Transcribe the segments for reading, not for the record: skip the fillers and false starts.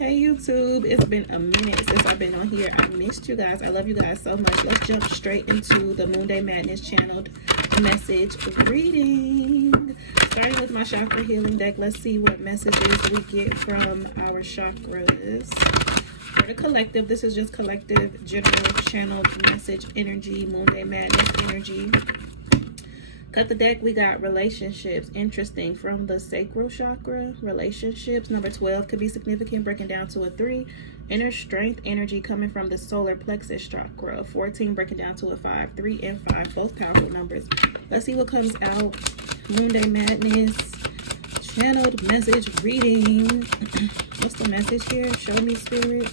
Hey YouTube, it's been a minute since I've been on here. I missed you guys. I love you guys so much. Let's jump straight into the Moon Day Madness channeled message reading. Starting with my chakra healing deck, let's see what messages we get from our chakras. For the collective, this is just collective, general channeled message energy, Moon Day Madness energy. Cut the deck, we got relationships. Interesting. From the sacral chakra, relationships. Number 12 could be significant, breaking down to a 3. Inner strength energy coming from the solar plexus chakra. 14 breaking down to a 5. 3 and 5, both powerful numbers. Let's see what comes out. Moon Day Madness channeled message reading. What's the message here? Show me, Spirit.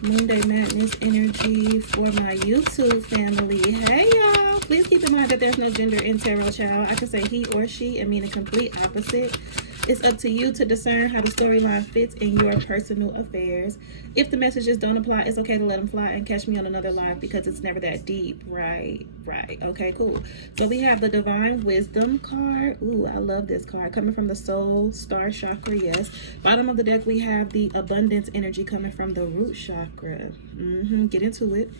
Moon Day Madness energy for my YouTube family. Hey, y'all. Please keep in mind that there's no gender in tarot, child. I can say he or she and mean a complete opposite. It's up to you to discern how the storyline fits in your personal affairs. If the messages don't apply, it's okay to let them fly and catch me on another live because it's never that deep. Right. Okay, cool. So we have the Divine Wisdom card. Ooh, I love this card. Coming from the Soul Star Chakra, yes. Bottom of the deck, we have the Abundance energy coming from the Root Chakra. Get into it.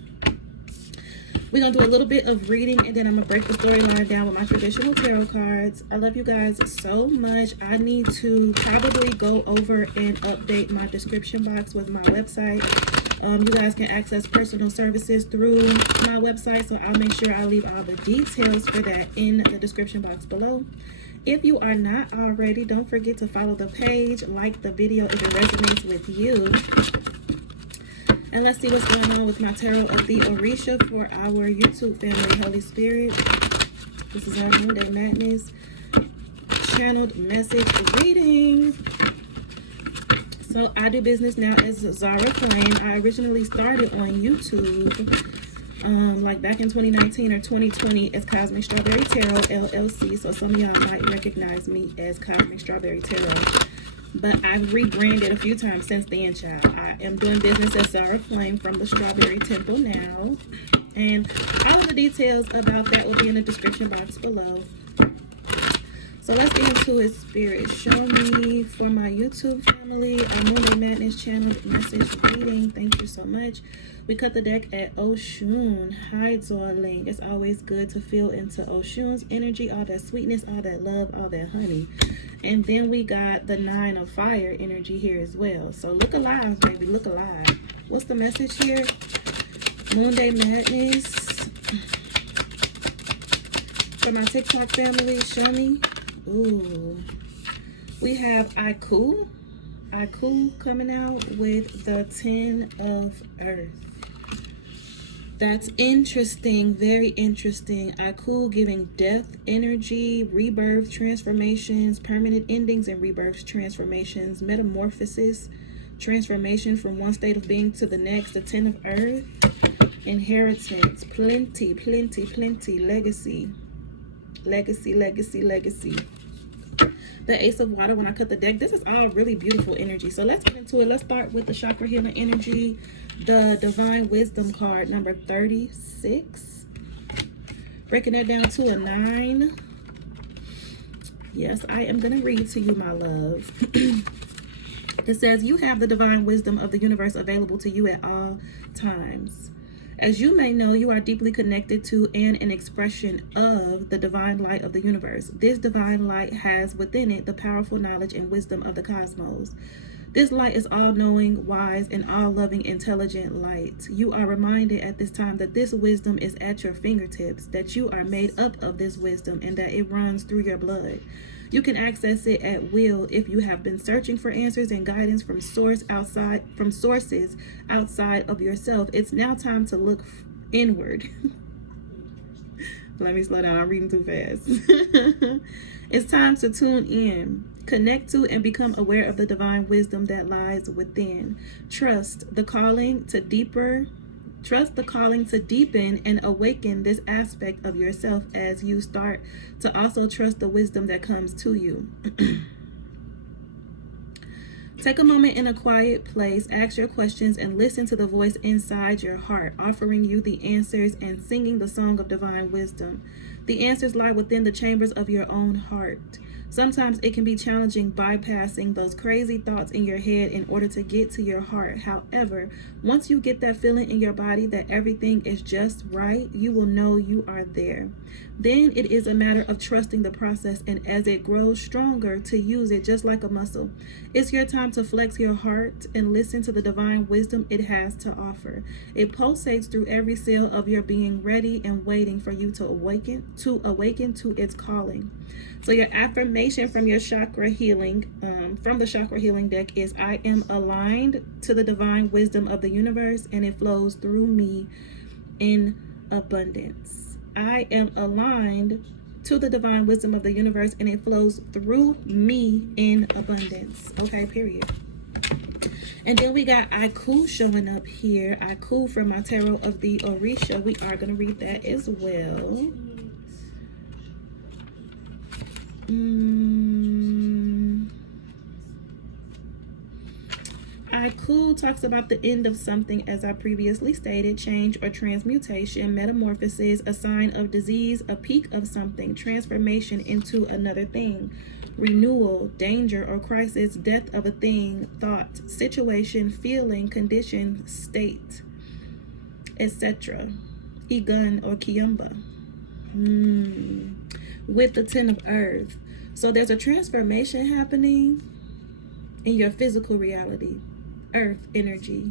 We're going to do a little bit of reading, and then I'm going to break the storyline down with my traditional tarot cards. I love you guys so much. I need to probably go over and update my description box with my website. You guys can access personal services through my website, so I'll make sure I leave all the details for that in the description box below. If you are not already, don't forget to follow the page, like the video if it resonates with you. And let's see what's going on with my Tarot of the Orisha for our YouTube family, Holy Spirit. This is our Moon Day Madness channeled message reading. So I do business now as Zhara'theia. I originally started on YouTube like back in 2019 or 2020 as Cosmic Strawberry Tarot LLC. So some of y'all might recognize me as Cosmic Strawberry Tarot. But I've rebranded a few times since then, child. I am doing business as Zhara'theia from the Strawberry Temple now. And all of the details about that will be in the description box below. So let's get into it, Spirit. Show me for my YouTube family, a Moon Day Madness channel message reading. Thank you so much. We cut the deck at Oshun. Hi, darling. It's always good to feel into Oshun's energy, all that sweetness, all that love, all that honey. And then we got the 9 of Fire energy here as well. So look alive, baby. Look alive. What's the message here? Moon Day Madness. For my TikTok family, show me. Ooh. We have Aiku coming out with the 10 of Earth. That's interesting, very interesting. Aiku giving death energy, rebirth, transformations, permanent endings and rebirths, transformations, metamorphosis, transformation from one state of being to the next. The 10 of Earth, inheritance, plenty, legacy. The Ace of Water when I cut the deck. This is all really beautiful energy. So let's get into it. Let's start with the chakra healing energy. The Divine Wisdom card, number 36. Breaking it down to a 9. Yes, I am going to read to you, my love. It says, you have the divine wisdom of the universe available to you at all times. As you may know, you are deeply connected to and an expression of the divine light of the universe. This divine light has within it the powerful knowledge and wisdom of the cosmos. This light is all-knowing, wise, and all-loving, intelligent light. You are reminded at this time that this wisdom is at your fingertips, that you are made up of this wisdom, and that it runs through your blood. You can access it at will if you have been searching for answers and guidance from sources outside of yourself. It's now time to look inward. Let me slow down. I'm reading too fast. It's time to tune in, connect to, and become aware of the divine wisdom that lies within. Trust the calling to deepen and awaken this aspect of yourself as you start to also trust the wisdom that comes to you. Take a moment in a quiet place, ask your questions, and listen to the voice inside your heart, offering you the answers and singing the song of divine wisdom. The answers lie within the chambers of your own heart. Sometimes it can be challenging bypassing those crazy thoughts in your head in order to get to your heart. However, once you get that feeling in your body that everything is just right, you will know you are there. Then it is a matter of trusting the process, and as it grows stronger, to use it just like a muscle. It's your time to flex your heart and listen to the divine wisdom it has to offer. It pulsates through every cell of your being, ready and waiting for you to awaken to its calling. So your affirmation from your chakra healing, from the chakra healing deck is, I am aligned to the divine wisdom of the universe and it flows through me in abundance. I am aligned to the divine wisdom of the universe and it flows through me in abundance. Okay, period. And then we got Aiku showing up here. Aiku from my Tarot of the Orisha. We are going to read that as well. Aiku talks about the end of something, as I previously stated, change or transmutation, metamorphosis, a sign of disease, a peak of something, transformation into another thing, renewal, danger or crisis, death of a thing, thought, situation, feeling, condition, state, etc. Igun or Kiyumba. With the 10 of Earth. So there's a transformation happening in your physical reality, Earth energy,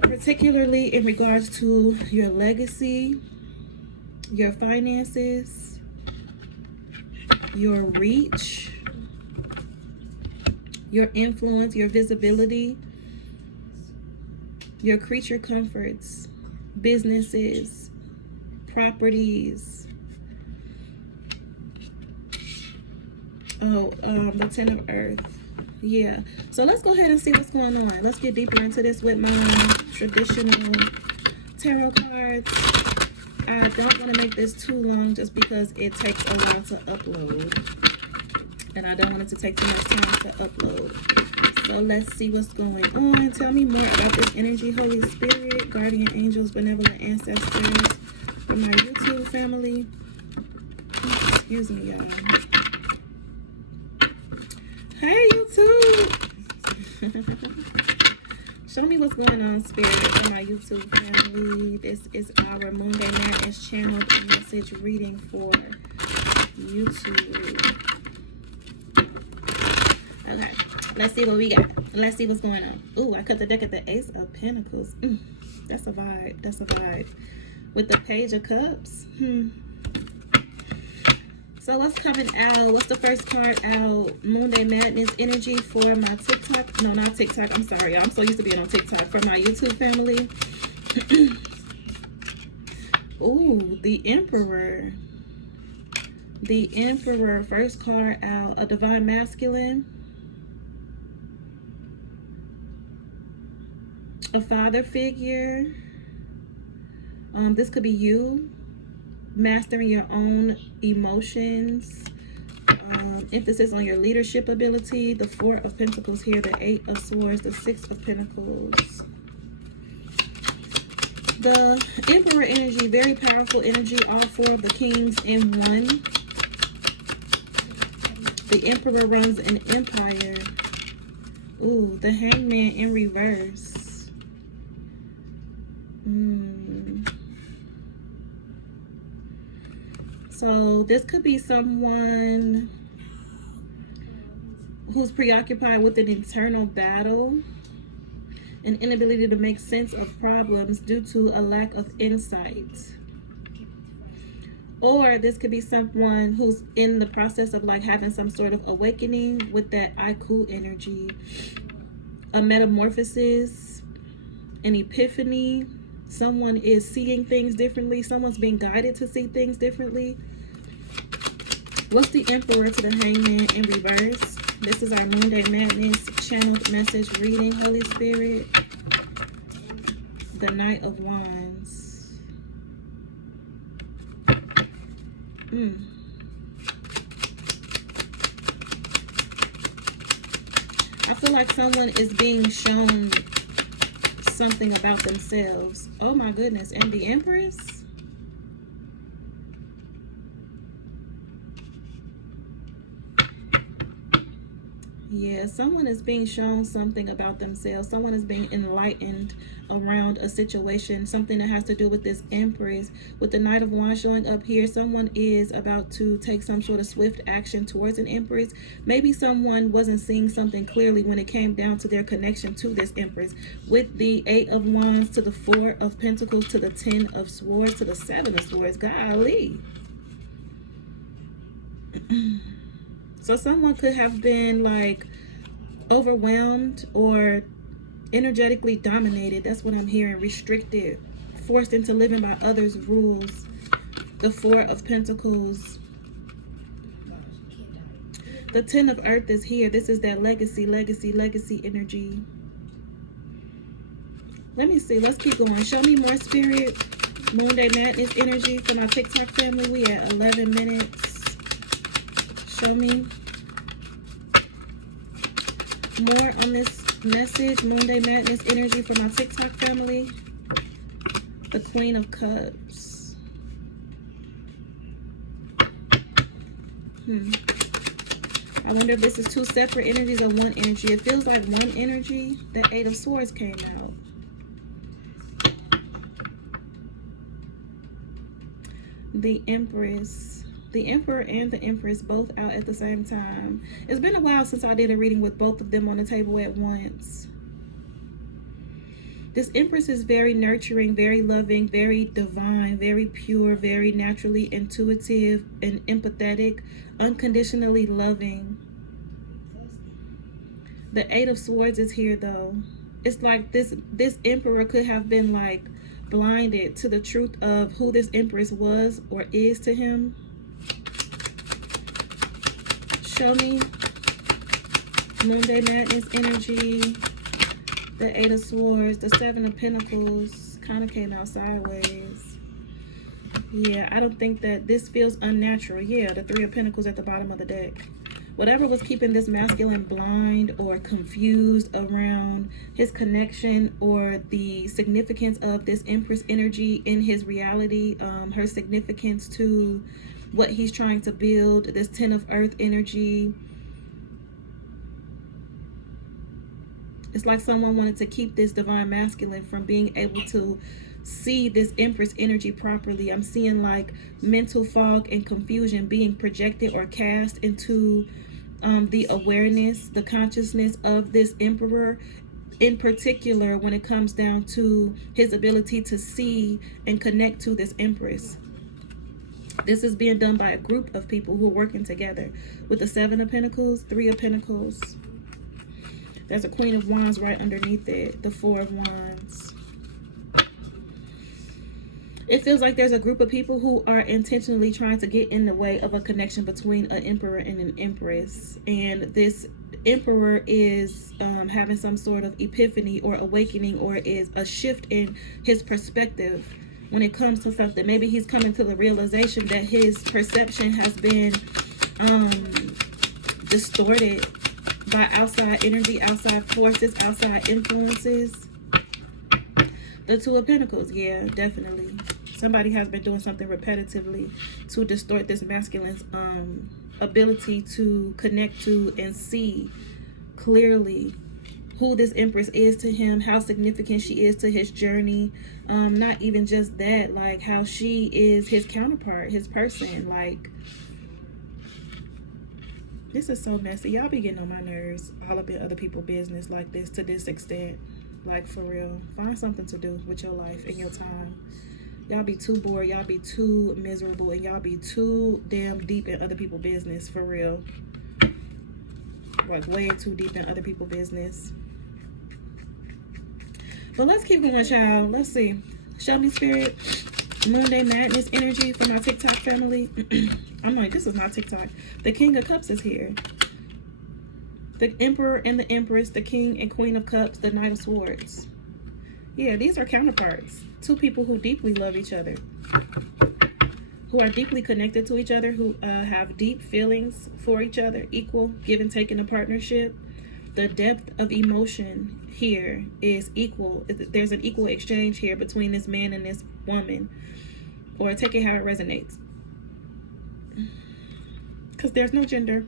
particularly in regards to your legacy, your finances, your reach, your influence, your visibility, your creature comforts, businesses, properties. The 10 of Earth. Yeah. So let's go ahead and see what's going on. Let's get deeper into this with my traditional tarot cards. I don't want to make this too long just because it takes a while to upload. And I don't want it to take too much time to upload. So let's see what's going on. Tell me more about this energy, Holy Spirit, guardian angels, benevolent ancestors, from my YouTube family. Excuse me, y'all. Hey, YouTube. Show me what's going on, Spirit, from my YouTube family. This is our Moon Day Madness channeled message reading for YouTube. Okay, let's see what we got. Let's see what's going on. Ooh, I cut the deck at the Ace of Pentacles. That's a vibe. That's a vibe. With the Page of Cups. So what's coming out? What's the first card out? Moon Day Madness energy for my TikTok. No, not TikTok. I'm sorry. I'm so used to being on TikTok. For my YouTube family. Ooh, the Emperor. The Emperor. First card out. A Divine Masculine. A father figure. This could be you. Mastering your own emotions, emphasis on your leadership ability, the 4 of Pentacles here, the 8 of Swords, the 6 of Pentacles. The Emperor energy, very powerful energy, all 4 of the Kings in one. The Emperor runs an empire. Ooh, the Hangman in reverse. So this could be someone who's preoccupied with an internal battle, an inability to make sense of problems due to a lack of insight. Or this could be someone who's in the process of like having some sort of awakening with that Aiku energy, a metamorphosis, an epiphany. Someone is seeing things differently. Someone's being guided to see things differently. What's the Emperor to the Hangman in reverse? This is our Moon Day Madness channeled message reading, Holy Spirit. The Knight of Wands. I feel like someone is being shown something about themselves. Oh my goodness. And the Empress. Yeah, someone is being shown something about themselves. Someone is being enlightened around a situation, something that has to do with this Empress. With the Knight of Wands showing up here, someone is about to take some sort of swift action towards an Empress. Maybe someone wasn't seeing something clearly when it came down to their connection to this Empress. With the Eight of Wands to the Four of Pentacles to the Ten of Swords to the Seven of Swords. Golly. So someone could have been like overwhelmed or energetically dominated. That's what I'm hearing. Restricted, forced into living by others' rules. The Four of Pentacles. The Ten of Earth is here. This is that legacy energy. Let me see. Let's keep going. Show me more, Spirit. Moon Day Madness energy for my TikTok family. We at 11 minutes. Show me more on this message. Moon Day Madness energy for my TikTok family. The Queen of Cups. I wonder if this is two separate energies or one energy. It feels like one energy. The Eight of Swords came out. The Empress. The Emperor and the Empress both out at the same time. It's been a while since I did a reading with both of them on the table at once. This Empress is very nurturing, very loving, very divine, very pure, very naturally intuitive and empathetic, unconditionally loving. The Eight of Swords is here though. It's like this Emperor could have been like blinded to the truth of who this Empress was or is to him. Show me Moon Day Madness energy. The Eight of Swords. The Seven of Pentacles kind of came out sideways. Yeah, I don't think that this feels unnatural. Yeah, the Three of Pentacles at the bottom of the deck. Whatever was keeping this masculine blind or confused around his connection or the significance of this Empress energy in his reality, her significance to what he's trying to build, this Ten of Earth energy. It's like someone wanted to keep this divine masculine from being able to see this Empress energy properly. I'm seeing like mental fog and confusion being projected or cast into the awareness, the consciousness of this Emperor, in particular when it comes down to his ability to see and connect to this Empress. This is being done by a group of people who are working together. With the Seven of Pentacles, Three of Pentacles. There's a Queen of Wands right underneath it. The Four of Wands. It feels like there's a group of people who are intentionally trying to get in the way of a connection between an Emperor and an Empress. And this Emperor is having some sort of epiphany or awakening, or is a shift in his perspective when it comes to something. Maybe he's coming to the realization that his perception has been distorted by outside energy, outside forces, outside influences. The Two of Pentacles, yeah, definitely. Somebody has been doing something repetitively to distort this masculine's ability to connect to and see clearly who this Empress is to him, how significant she is to his journey. Not even just that, like how she is his counterpart, his person. Like, this is so messy. Y'all be getting on my nerves all up in other people's business like this, to this extent. Like, for real. Find something to do with your life and your time. Y'all be too bored, y'all be too miserable, and y'all be too damn deep in other people's business, for real. Like, way too deep in other people's business. But let's keep going, child. Let's see. Show me, Spirit. Moon Day Madness energy for my TikTok family. I'm like, this is not TikTok. The King of Cups is here. The Emperor and the Empress, the King and Queen of Cups, the Knight of Swords. Yeah, these are counterparts. Two people who deeply love each other, who are deeply connected to each other, who have deep feelings for each other, equal, give and take in a partnership. The depth of emotion here is equal. There's an equal exchange here between this man and this woman, or take it how it resonates, because there's no gender.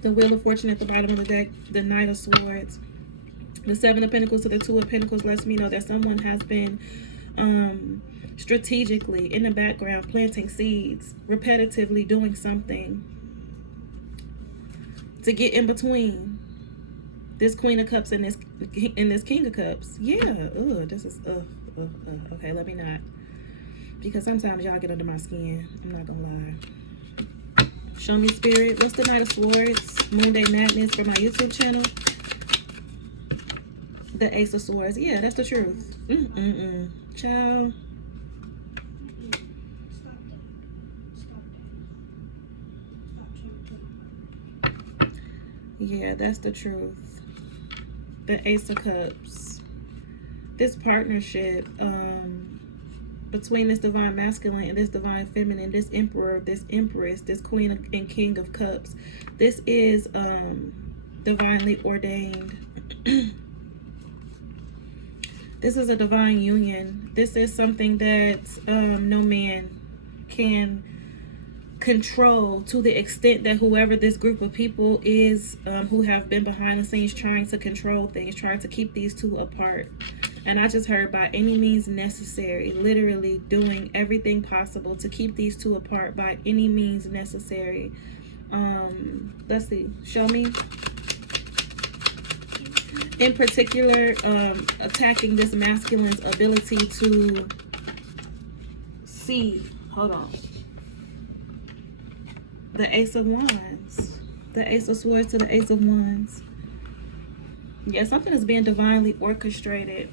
The Wheel of Fortune at the bottom of the deck, the Knight of Swords. The Seven of Pentacles to the Two of Pentacles lets me know that someone has been strategically in the background planting seeds, repetitively doing something to get in between this Queen of Cups and this King of Cups. Yeah, this is okay, let me not, because sometimes y'all get under my skin. I'm not gonna lie. Show me, Spirit. What's the Knight of Swords? Moon Day Madness for my YouTube channel. The Ace of Swords. Yeah, that's the truth. Ciao. Yeah, that's the truth. The Ace of Cups. This partnership between this divine masculine and this divine feminine, this emperor, this empress, this queen and king of cups. This is divinely ordained. This is a divine union. This is something that no man can control, to the extent that whoever this group of people is who have been behind the scenes trying to control things, trying to keep these two apart. And I just heard by any means necessary, literally doing everything possible to keep these two apart by any means necessary. Let's see, show me. In particular, attacking this masculine's ability to see. Hold on. The Ace of Wands. The Ace of Swords to the Ace of Wands. Yeah, something is being divinely orchestrated.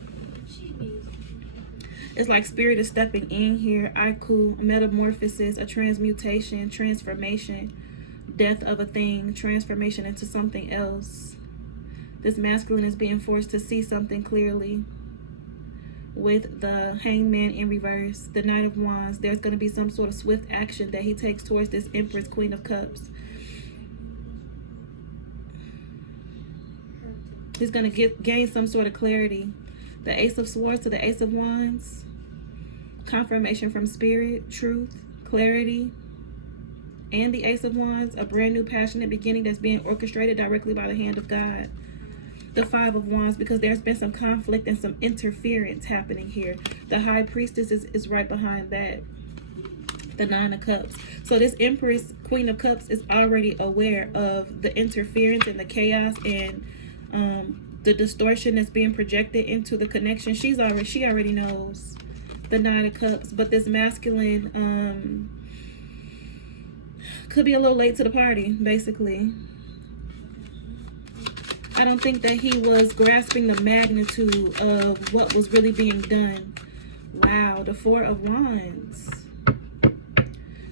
It's like Spirit is stepping in here. Aiku, metamorphosis, a transmutation, transformation, death of a thing, transformation into something else. This masculine is being forced to see something clearly. With the Hangman in reverse, the Knight of Wands, there's going to be some sort of swift action that he takes towards this Empress, Queen of Cups. He's going to gain some sort of clarity. The Ace of Swords to the Ace of Wands. Confirmation from Spirit, truth, clarity. And the Ace of Wands, a brand new passionate beginning that's being orchestrated directly by the hand of God. The Five of Wands, because there's been some conflict and some interference happening here. The High Priestess is right behind that. The Nine of Cups. So this Empress, Queen of Cups, is already aware of the interference and the chaos and the distortion that's being projected into the connection. She already knows. The Nine of Cups. But this masculine could be a little late to the party, basically. I don't think that he was grasping the magnitude of what was really being done. Wow, the Four of Wands.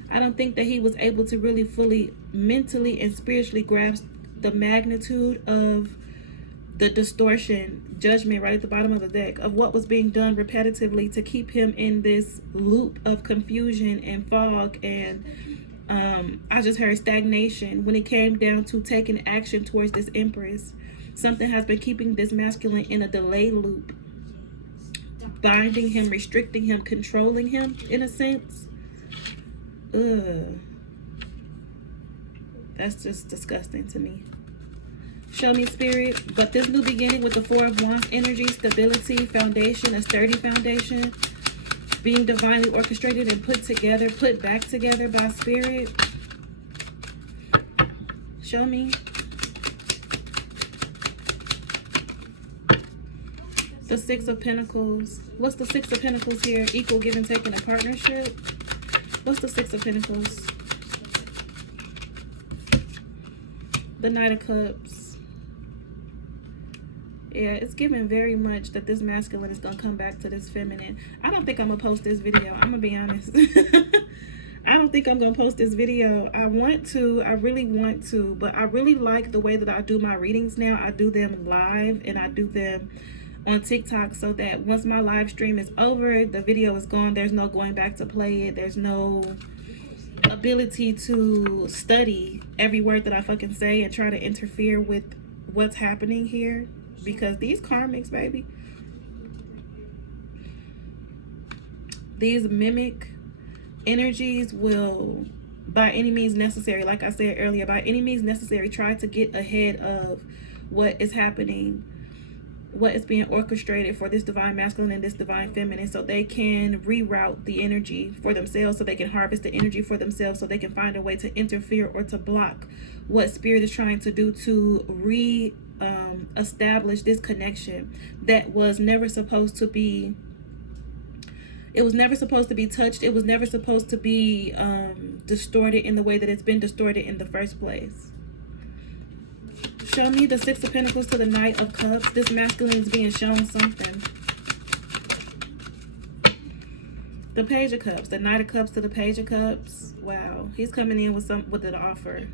I don't think that he was able to really fully mentally and spiritually grasp the magnitude of the distortion, judgment right at the bottom of the deck, of what was being done repetitively to keep him in this loop of confusion and fog. And I just heard stagnation when it came down to taking action towards this Empress. Something has been keeping this masculine in a delay loop, binding him, restricting him, controlling him in a sense. That's just disgusting to me. Show me, Spirit. But this new beginning with the Four of Wands energy, stability, foundation, a sturdy foundation, being divinely orchestrated and put together, put back together by Spirit. Show me. The Six of Pentacles. What's the Six of Pentacles here? Equal give and take in a partnership. What's the Six of Pentacles? The Knight of Cups. Yeah, it's giving very much that this masculine is going to come back to this feminine. I don't think I'm going to post this video. I'm going to be honest. I don't think I'm going to post this video. I want to. I really want to. But I really like the way that I do my readings now. I do them live and I do them on TikTok, so that once my live stream is over, the video is gone. There's no going back to play it. There's no ability to study every word that I fucking say and try to interfere with what's happening here, because these karmics, baby, these mimic energies will by any means necessary. Like I said earlier, by any means necessary, try to get ahead of what is happening, what is being orchestrated for this divine masculine and this divine feminine, so they can reroute the energy for themselves, so they can harvest the energy for themselves, so they can find a way to interfere or to block what spirit is trying to do to establish this connection that was never supposed to be, it was never supposed to be touched. It was never supposed to be distorted in the way that it's been distorted in the first place. Show me the Six of Pentacles to the Knight of Cups. This masculine is being shown something. The Page of Cups. The Knight of Cups to the Page of Cups. Wow. He's coming in with an offer.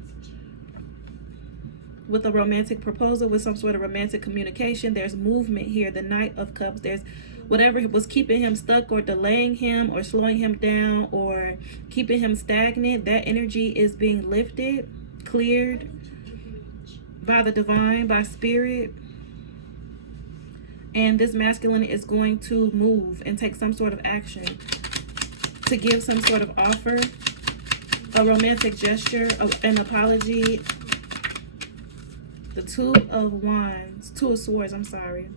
With a romantic proposal, with some sort of romantic communication. There's movement here. The Knight of Cups. There's whatever was keeping him stuck or delaying him or slowing him down or keeping him stagnant. That energy is being lifted, cleared by the divine, by spirit. And this masculine is going to move and take some sort of action to give some sort of offer, a romantic gesture, an apology. The Two of Wands, Two of Swords, I'm sorry.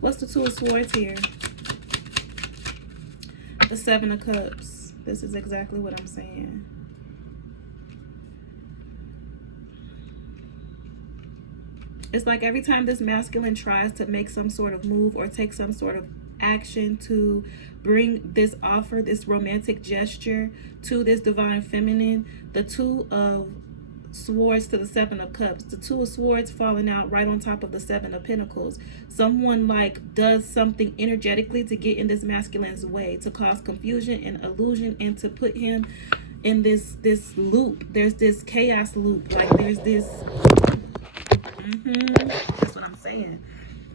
What's the Two of Swords here? The Seven of Cups. This is exactly what I'm saying. It's like every time this masculine tries to make some sort of move or take some sort of action to bring this offer, this romantic gesture to this divine feminine, the Two of Swords to the Seven of Cups, the Two of Swords falling out right on top of the Seven of Pentacles. Someone like does something energetically to get in this masculine's way, to cause confusion and illusion, and to put him in this loop. There's this chaos loop, like there's this that's what I'm saying.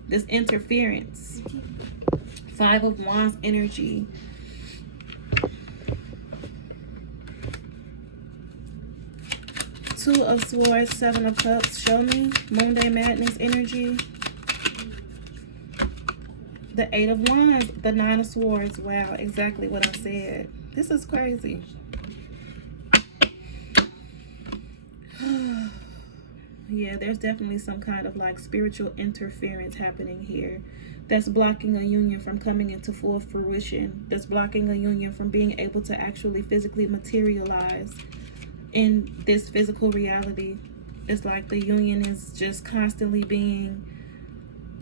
This interference. Five of Wands energy. Two of Swords, Seven of Cups. Show me. Moon Day Madness energy. The Eight of Wands. The Nine of Swords. Wow, exactly what I said. This is crazy. Yeah, there's definitely some kind of like spiritual interference happening here that's blocking a union from coming into full fruition, that's blocking a union from being able to actually physically materialize in this physical reality. It's like the union is just constantly being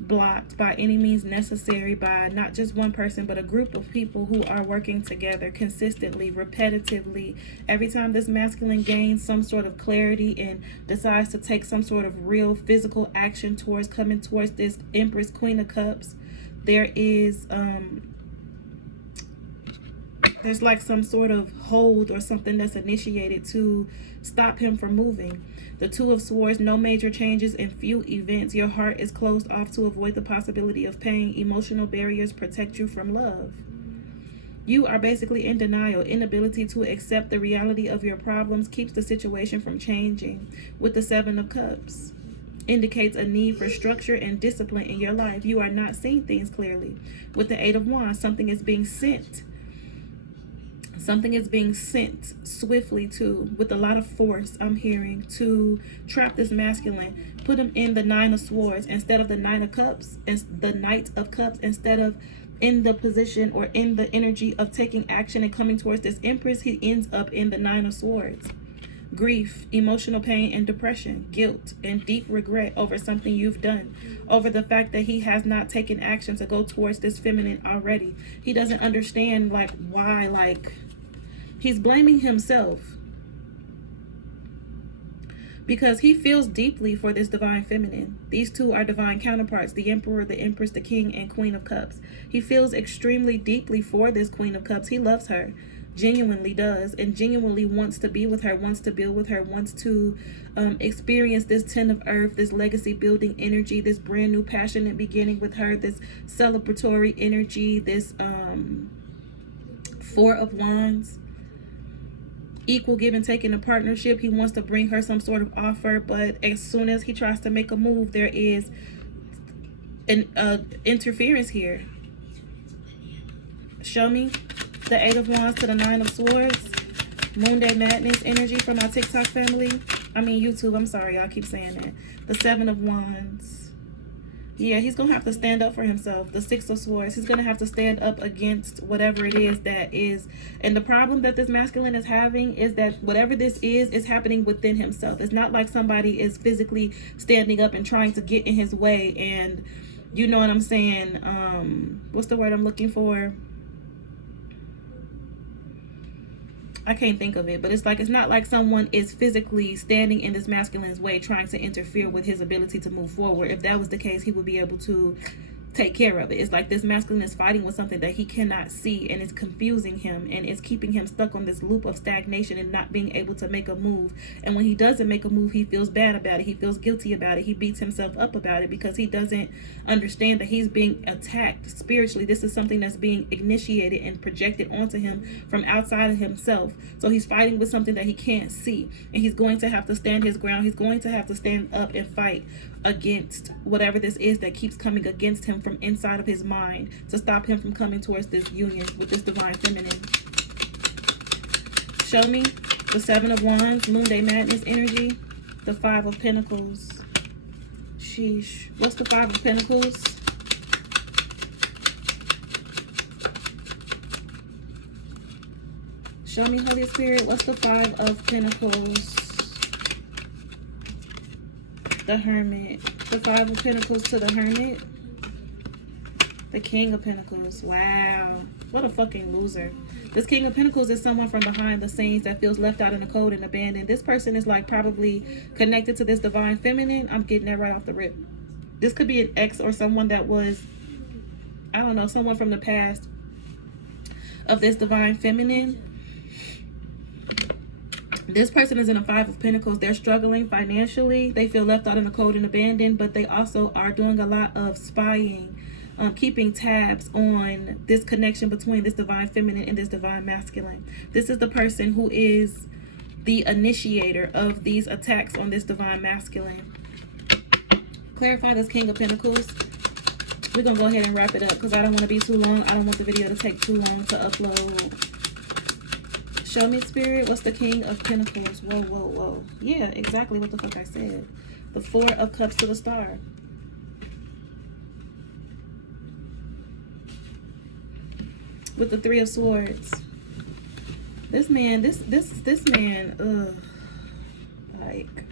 blocked by any means necessary by not just one person, but a group of people who are working together consistently, repetitively. Every time this masculine gains some sort of clarity and decides to take some sort of real physical action towards coming towards this Empress, Queen of Cups, there is there's like some sort of hold or something that's initiated to stop him from moving. The Two of Swords, no major changes and few events. Your heart is closed off to avoid the possibility of pain. Emotional barriers protect you from love. You are basically in denial. Inability to accept the reality of your problems keeps the situation from changing. With the Seven of Cups, indicates a need for structure and discipline in your life. You are not seeing things clearly. With the Eight of Wands, something is being sent. Something is being sent swiftly to, with a lot of force, I'm hearing, to trap this masculine. Put him in the Nine of Swords instead of the Nine of Cups, and the Knight of Cups, instead of in the position or in the energy of taking action and coming towards this Empress. He ends up in the Nine of Swords. Grief, emotional pain and depression, guilt and deep regret over something you've done, over the fact that he has not taken action to go towards this feminine already. He doesn't understand like why, like he's blaming himself because he feels deeply for this divine feminine. These two are divine counterparts, the Emperor, the Empress, the King, and Queen of Cups. He feels extremely deeply for this Queen of Cups. He loves her, genuinely does, and genuinely wants to be with her, wants to build with her, wants to experience this Ten of Earth, this legacy building energy, this brand new passionate beginning with her, this celebratory energy, this Four of Wands. Equal give and take in a partnership. He wants to bring her some sort of offer, but as soon as he tries to make a move, there is an interference here. Show me The 8 of Wands to the 9 of Swords. Moon Day Madness energy for my TikTok family. I mean YouTube, I'm sorry, y'all keep saying that. The 7 of Wands. Yeah, he's going to have to stand up for himself. The 6 of Swords. He's going to have to stand up against whatever it is that is. And the problem that this masculine is having is that whatever this is happening within himself. It's not like somebody is physically standing up and trying to get in his way. And you know what I'm saying? What's the word I'm looking for? I can't think of it, but it's like, it's not like someone is physically standing in this masculine's way trying to interfere with his ability to move forward. If that was the case, he would be able to take care of it. It's like this masculine is fighting with something that he cannot see, and it's confusing him, and it's keeping him stuck on this loop of stagnation and not being able to make a move. And when he doesn't make a move, he feels bad about it. He feels guilty about it. He beats himself up about it because he doesn't understand that he's being attacked spiritually. This is something that's being initiated and projected onto him from outside of himself. So he's fighting with something that he can't see, and he's going to have to stand his ground. He's going to have to stand up and fight against whatever this is that keeps coming against him from inside of his mind to stop him from coming towards this union with this divine feminine. Show me the 7 of Wands, Moon Day Madness energy, the 5 of Pentacles. Sheesh. What's the 5 of Pentacles? Show me, Holy Spirit, what's the 5 of Pentacles? The Hermit. The 5 of Pentacles to the Hermit. The King of Pentacles. Wow. What a fucking loser. This King of Pentacles is someone from behind the scenes that feels left out in the cold and abandoned. This person is like probably connected to this divine feminine. I'm getting that right off the rip. This could be an ex or someone that was, I don't know, someone from the past of this divine feminine. This person is in a 5 of Pentacles. They're struggling financially. They feel left out in the cold and abandoned, but they also are doing a lot of spying, keeping tabs on this connection between this divine feminine and this divine masculine. This is the person who is the initiator of these attacks on this divine masculine. Clarify this King of Pentacles. We're going to go ahead and wrap it up because I don't want to be too long. I don't want the video to take too long to upload. Show me, Spirit, what's the King of Pentacles? Whoa, whoa, whoa. Yeah, exactly what the fuck I said. The 4 of Cups to the Star. With the 3 of Swords. This man, this man, ugh. Like,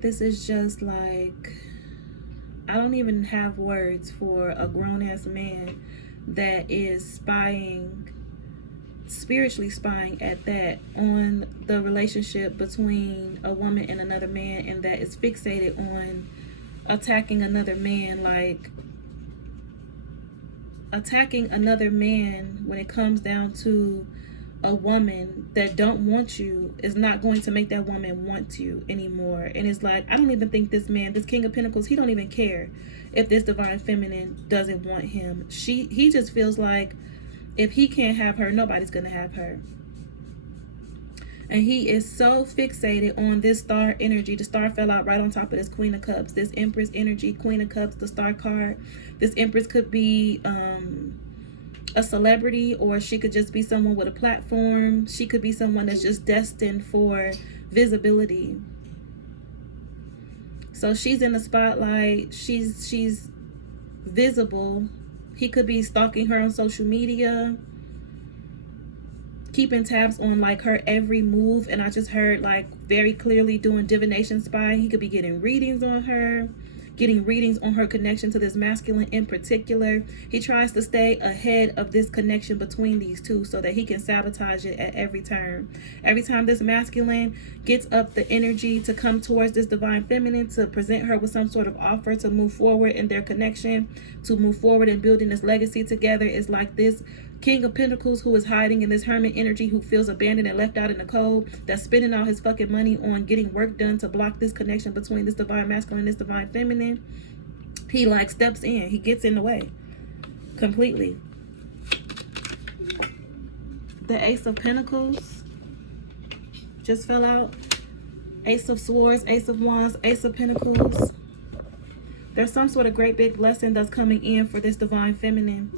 this is just like, I don't even have words for a grown-ass man that is spying, spiritually spying at that, on the relationship between a woman and another man, and that is fixated on attacking another man. Like, attacking another man when it comes down to a woman that don't want you is not going to make that woman want you anymore. And it's like, I don't even think this man, this King of Pentacles, he don't even care if this divine feminine doesn't want him. He just feels like if he can't have her, nobody's gonna have her. And he is so fixated on this star energy. The star fell out right on top of this Queen of Cups, this Empress energy, Queen of Cups, the star card. This Empress could be a celebrity, or she could just be someone with a platform. She could be someone that's just destined for visibility. So she's in the spotlight. She's visible. He could be stalking her on social media, keeping tabs on like her every move. And I just heard like very clearly doing divination spying. He could be getting readings on her, getting readings on her connection to this masculine in particular. He tries to stay ahead of this connection between these two so that he can sabotage it at every turn. Every time this masculine gets up the energy to come towards this divine feminine, to present her with some sort of offer to move forward in their connection, to move forward in building this legacy together, is like this King of Pentacles who is hiding in this hermit energy, who feels abandoned and left out in the cold, that's spending all his fucking money on getting work done to block this connection between this divine masculine and this divine feminine. He like steps in, he gets in the way completely. The Ace of Pentacles just fell out. Ace of Swords, Ace of Wands, Ace of Pentacles. There's some sort of great big blessing that's coming in for this divine feminine.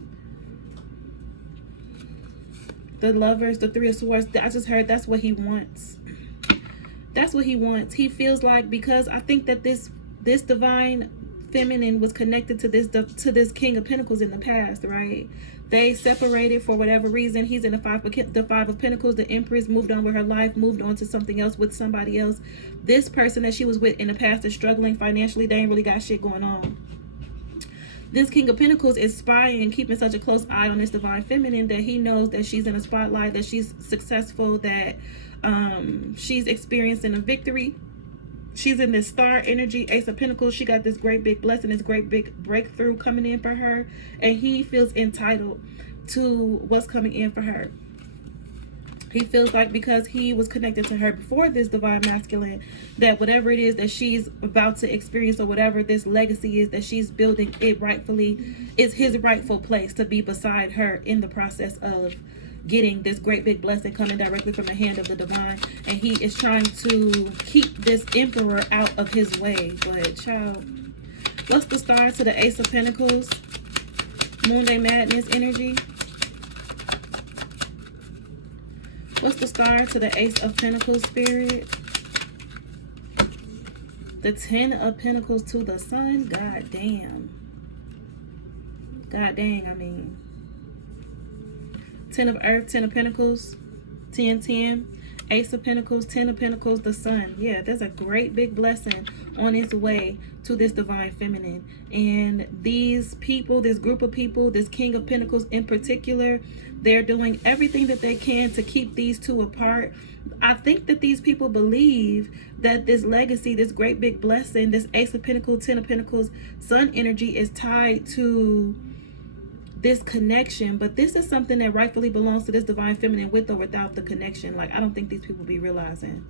The Lovers, the Three of Swords, I just heard that's what he wants. That's what he wants. He feels like, because I think that this divine feminine was connected to this King of Pentacles in the past, right? They separated for whatever reason. He's in the Five of Pentacles. The Empress moved on with her life, moved on to something else with somebody else. This person that she was with in the past is struggling financially. They ain't really got shit going on. This King of Pentacles is spying and keeping such a close eye on this divine feminine that he knows that she's in a spotlight, that she's successful, that she's experiencing a victory. She's in this star energy, Ace of Pentacles. She got this great big blessing, this great big breakthrough coming in for her. And he feels entitled to what's coming in for her. He feels like because he was connected to her before this divine masculine, that whatever it is that she's about to experience, or whatever this legacy is that she's building, it rightfully is his rightful place to be beside her in the process of getting this great big blessing coming directly from the hand of the divine. And he is trying to keep this emperor out of his way. But child, what's the star to the Ace of Pentacles? Moon Day Madness energy. What's the star to the Ace of Pentacles, Spirit? The Ten of Pentacles to the Sun. God damn. God dang, I mean. Ten of Earth, Ten of Pentacles, 10, 10. Ace of Pentacles, Ten of Pentacles, the Sun. Yeah, there's a great big blessing on its way to this divine feminine. And these people, this group of people, this King of Pentacles in particular, they're doing everything that they can to keep these two apart. I think that these people believe that this legacy, this great big blessing, this Ace of Pentacles, Ten of Pentacles, Sun energy is tied to this connection, but this is something that rightfully belongs to this divine feminine with or without the connection. Like, I don't think these people be realizing.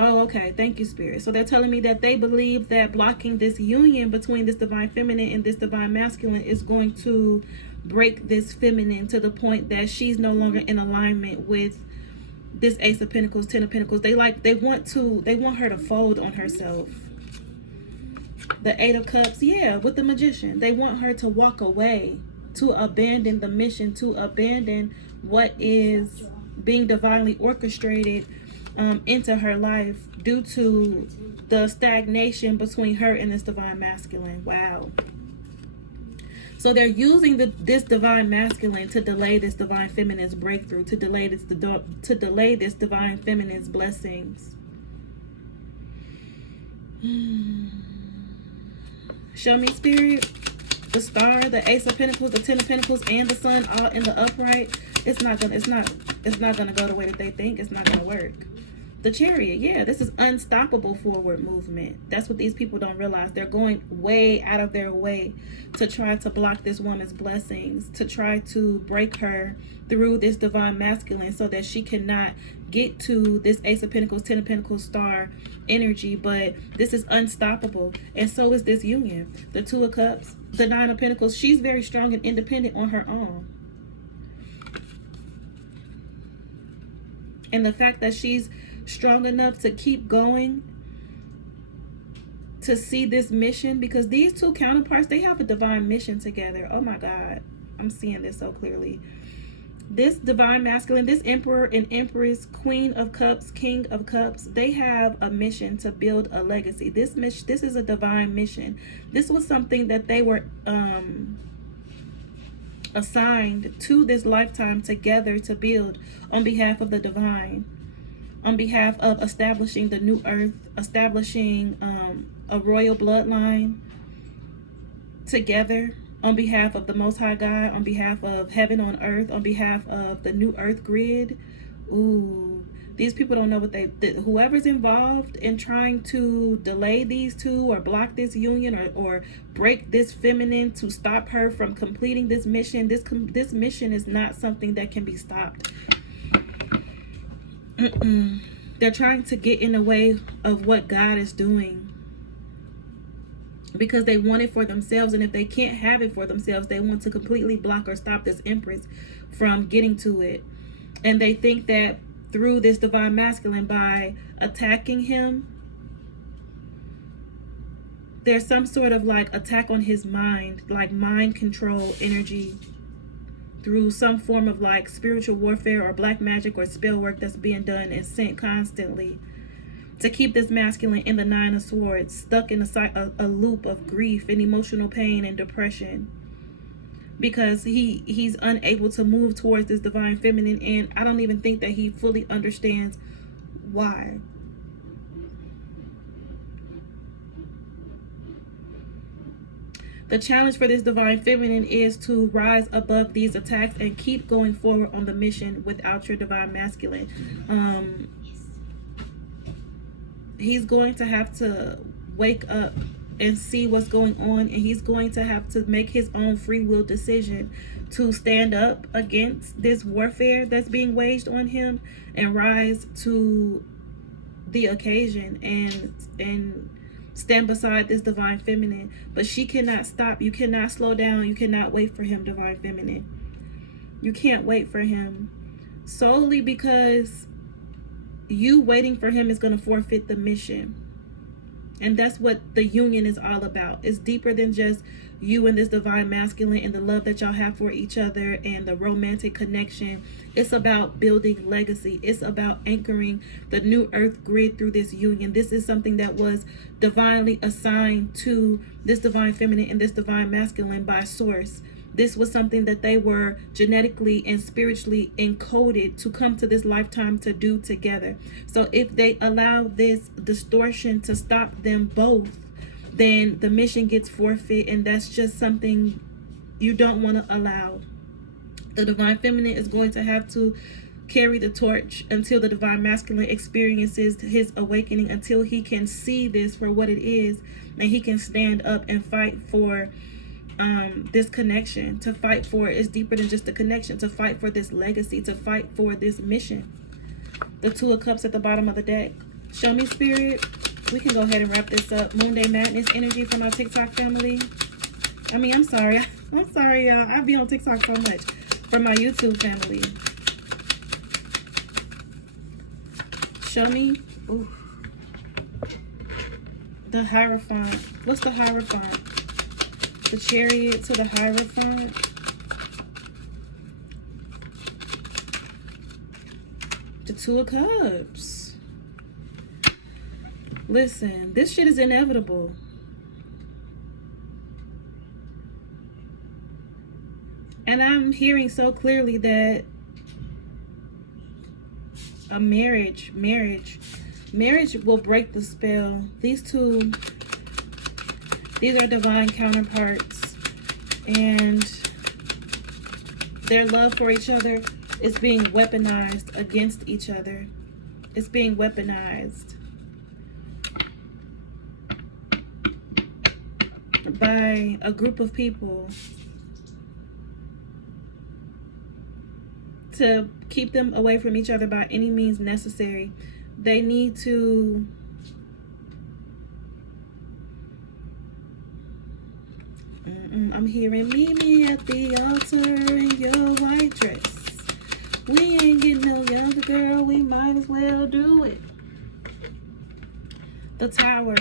Oh, okay. Thank you, Spirit. So they're telling me that they believe that blocking this union between this divine feminine and this divine masculine is going to break this feminine to the point that she's no longer in alignment with this Ace of Pentacles, Ten of Pentacles. They want her to fold on herself. The Eight of Cups, yeah, with the Magician. They want her to walk away, to abandon the mission, to abandon what is being divinely orchestrated into her life due to the stagnation between her and this divine masculine. Wow. So they're using this divine masculine to delay this divine feminine's breakthrough, to delay this divine feminine's blessings. Show me, Spirit. The Star, the Ace of Pentacles, the Ten of Pentacles, and the Sun all in the upright. It's not gonna go the way that they think. It's not gonna work. The Chariot, yeah, this is unstoppable forward movement. That's what these people don't realize. They're going way out of their way to try to block this woman's blessings, to try to break her through this divine masculine so that she cannot get to this Ace of Pentacles, Ten of Pentacles, Star energy. But this is unstoppable, and so is this union. The Two of Cups, the Nine of Pentacles. She's very strong and independent on her own, and the fact that she's strong enough to keep going, to see this mission, because these two counterparts, they have a divine mission together. Oh my God, I'm seeing this so clearly. This divine masculine, this Emperor and Empress, Queen of Cups, King of Cups, they have a mission to build a legacy. This is a divine mission. This was something that they were assigned to this lifetime together to build on behalf of the divine, on behalf of establishing the new earth, establishing a royal bloodline together, on behalf of the Most High God, on behalf of heaven on earth, on behalf of the new earth grid. Ooh, these people don't know what whoever's involved in trying to delay these two or block this union or break this feminine to stop her from completing this mission. This mission is not something that can be stopped. They're trying to get in the way of what God is doing because they want it for themselves, and if they can't have it for themselves, they want to completely block or stop this Empress from getting to it. And they think that through this divine masculine, by attacking him, there's some sort of like attack on his mind, like mind control energy through some form of like spiritual warfare or black magic or spell work that's being done and sent constantly to keep this masculine in the Nine of Swords stuck in a loop of grief and emotional pain and depression, because he's unable to move towards this divine feminine, and I don't even think that he fully understands why. The challenge for this divine feminine is to rise above these attacks and keep going forward on the mission without your divine masculine. He's going to have to wake up and see what's going on, and he's going to have to make his own free will decision to stand up against this warfare that's being waged on him and rise to the occasion and stand beside this divine feminine. But she cannot stop. You cannot slow down. You cannot wait for him, divine feminine. You can't wait for him, solely because you waiting for him is going to forfeit the mission. And that's what the union is all about. It's deeper than just you and this divine masculine and the love that y'all have for each other and the romantic connection. It's about building legacy. It's about anchoring the new earth grid through this union. This is something that was divinely assigned to this divine feminine and this divine masculine by source. This was something that they were genetically and spiritually encoded to come to this lifetime to do together. So if they allow this distortion to stop them both, then the mission gets forfeit, and that's just something you don't want to allow. The divine feminine is going to have to carry the torch until the divine masculine experiences his awakening, until he can see this for what it is, and he can stand up and fight for this connection. To fight for it is deeper than just a connection. To fight for this legacy, to fight for this mission. The Two of Cups at the bottom of the deck. Show me, Spirit. We can go ahead and wrap this up. Moon Day Madness energy for my TikTok family. I'm sorry. I'm sorry, y'all. I be on TikTok so much. For my YouTube family. Show me. Ooh. The Hierophant. What's the Hierophant? The Chariot to the Hierophant. The Two of Cups. Listen, this shit is inevitable. And I'm hearing so clearly that a marriage will break the spell. These are divine counterparts, and their love for each other is being weaponized against each other. It's being weaponized by a group of people to keep them away from each other by any means necessary. They need to I'm hearing meet me at the altar in your white dress. We ain't getting no younger, girl. We might as well do it. The Tower.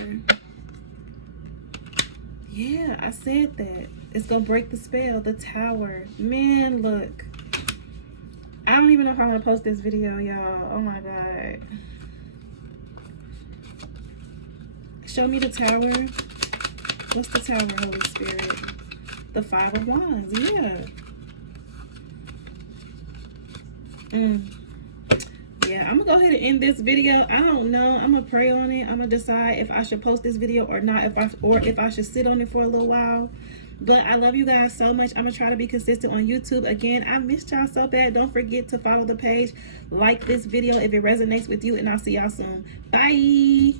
Yeah, I said that. It's gonna break the spell. The Tower. Man, look. I don't even know if I want to post this video, y'all. Oh my God. Show me the Tower. What's the Tower, Holy Spirit? The Five of Wands. Yeah. Yeah, I'm gonna go ahead and end this video. I don't know. I'm gonna pray on it. I'm gonna decide if I should post this video or not, if I should sit on it for a little while. But I love you guys so much. I'm gonna try to be consistent on YouTube. Again, I missed y'all so bad. Don't forget to follow the page, like this video if it resonates with you, and I'll see y'all soon. Bye.